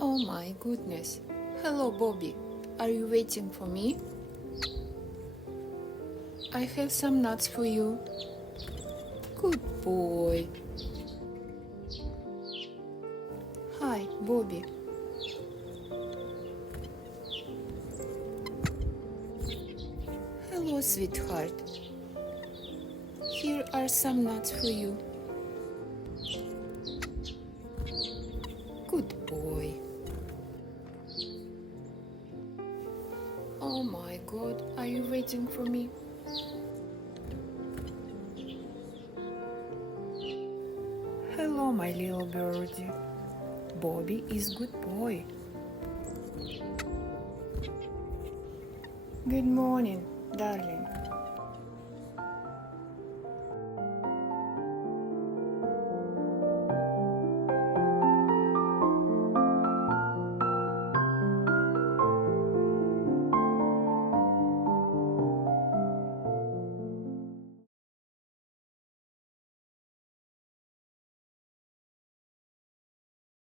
Oh my goodness. Hello, Bobby. Are you waiting for me? I have some nuts for you. Good boy. Hi, Bobby. Hello, sweetheart. Here are some nuts for you. Good boy. Oh my God, are you waiting for me? Hello, my little birdie. Bobby is good boy. Good morning, darling.